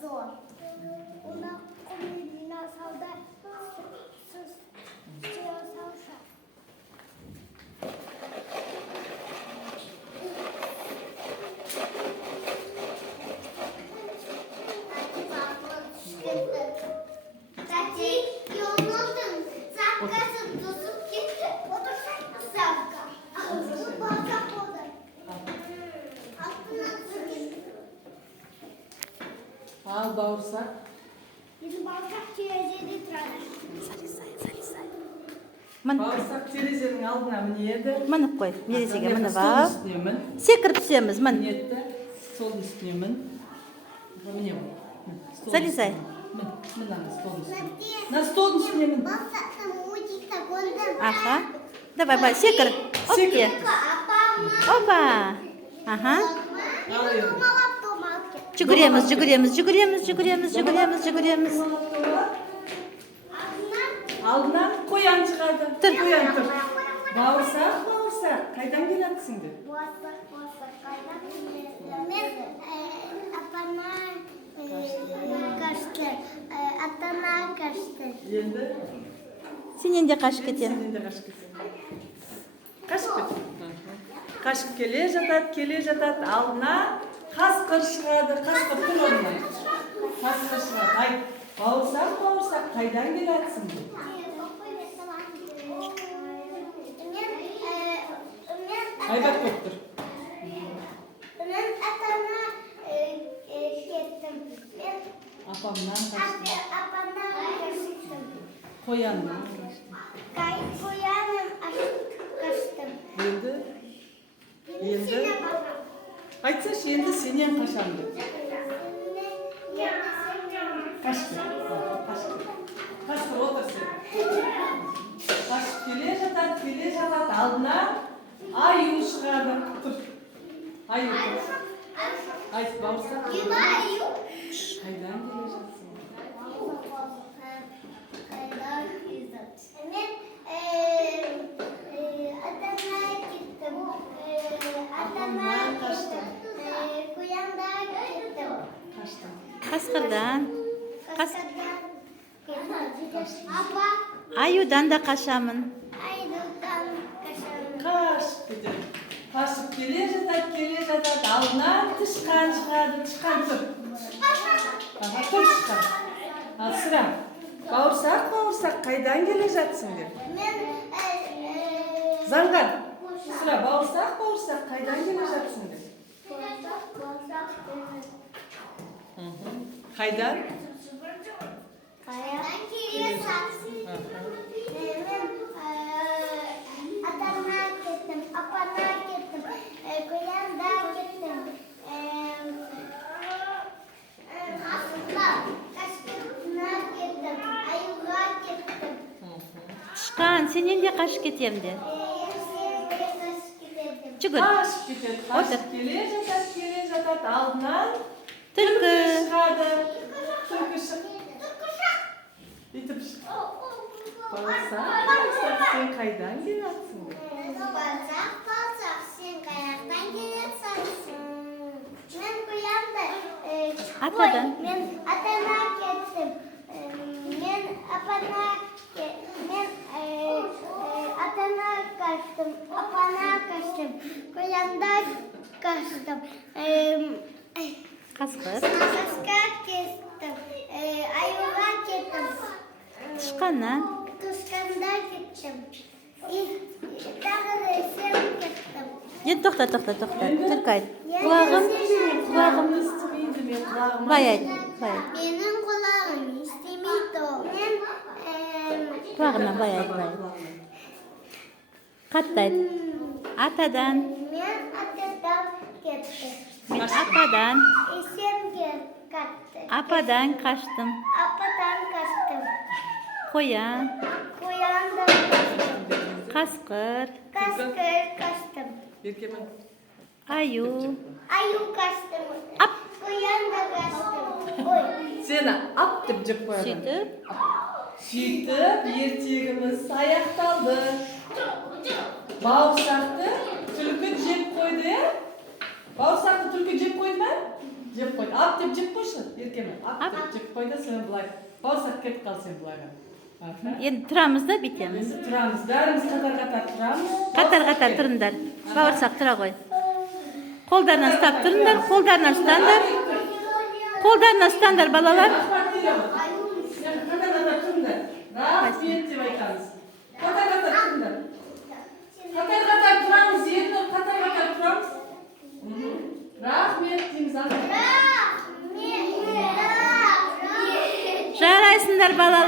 zor. Ona kombina salda suya salsa. Tati yoruldum. Sapkası tutup gitti. Otursana sapka. Bu bağırsak oldu. Al bağırsak. Bizim bağırsak çerezeli traner. Bağırsak terezenin aldına mı niyede? Мініп қой, терезеге мініп Stol алып. üstüne min. Секіріп түсеміз, мін. Niyette stol üstüne min. Mine bu. Stol Залезай. üstüne. Min ana stol üstüne. Na stol üstüne min. Bağırsakta muzika golden. Аха. Давай, секір. Опке. Опа. Аха. Alıyorum. Жүгіреміз, жүгіреміз, жүгіреміз, жүгіреміз, жүгіреміз, жүгіреміз. Aldından koyan çıkardı. Dur. Koyan dur. Bağırsak. Kaydan gelatsın de. Men apana kaçtı. Atana kaçtı. Енді. Сенен де қашып кетем. Сенен де қашып кетем. Қашып кет. Қашып келе жатат. Алдына қасқыр шығады. Қасқыр тұр орнына. Қасқыр шығады. Ай, бауырсақ, қайдан келатсың де. Айбат болып тұр. Men atana kettim. Апамнан қаштым. Apana kaçtım. Қояннан қаштым. Koyanım kaçtım. Енді. Айтсашы, енді сенен қашамды. Қашып кет. Қашып отыр сен. Қашып келе жатат. Алдына аю шығады. Тұр. Аю тұр. Айт, бауырсақ. Қайдан келе жатсың? Men atana gittim. Atana kaçtım. Kuyanda gittim. Қаштым. Қасқырдан. Kaçadan gittim. Apa Аюдан да қашамын. aydıktan kaçarım. Қашып кетеді. Қашып келе жатат. Алдынан тышқан шығады. Тышқан тұр. Аға, тұр тышқан. Ал sıra. Бауырсақ, қайдан келе жатсың деп. Men Заңғар. Sıra бауырсақ, қайдан келе жатсың деп. Қайдан? kayadan geliyorsan. Men atana gittim. Apana gittim. Kuyanda gittim. Kaçkına gittim. Ayuğa gittim. Тышқан, сенен де қашып кетем де. Жүгір. Қашып кетеді. Қашып келе жатат. Алдынан Түлкі. шығады. Түлкі шық. Бүйтіп шық. Бауырсақ, сен қайдан келатсың деп. Balcak, sen kayaktan geliyorsan. Men kuyanda. Atadan. Men atana gittim. Men apana atana kaçtım. Apana kaçtım. Kuyanda kaçtım. Қасқыр. Kaska gittim. Ayuğa gittim. Тышқаннан. Tuşkanda gittim. Тағы да sen gittim. Енді тоқта. Түркі айт. Құлағым. Естімейді мен құлағыма. Бай айт. Менің құлағым естімейді. Мен Құлағыма бай айт. Қатты айт. Атадан. мен атадан кеттім. Мен ападан. Есемге кеттім. Ападан қаштым. Ападан кеттім. Қоян. Қоянда кеттім. Қасқыр. Қасқыр кеттім. Еркемен. Аю. Аю кеттім. Ап. Қоянда кеттім. Ой. Сені ап деп жеп қояды. Сөйтіп. Ертегіміз аяқталды. Бауырсақты түлкі жеп қойды, иә? Бауырсақты түлкі жеп қойды ма? Жеп қойды. Ап деп жеп қойшы, еркеме. Ап деп жеп қойды, сен бұлай. Бауырсақ кетіп қал сен бұлайға. Енді тұрамыз да бүйтеміз. Енді тұрамыз, бәріміз қатар-қатар тұрамыз. Қатар-қатар тұрыңдар. Бауырсақ тұра ғой. Қолдарынан ұстап тұрыңдар, қолдарынан ұстаңдар. Қолдарынан ұстаңдар балалар. Қатар-қатар тұрыңдар. Рахмет деп айтамыз. Қатар-қатар тұрыңдар. Қатар-қатар тұрамыз, енді қатар-қатар тұрамыз. Рахмет дейміз. Жарайсыңдар балалар.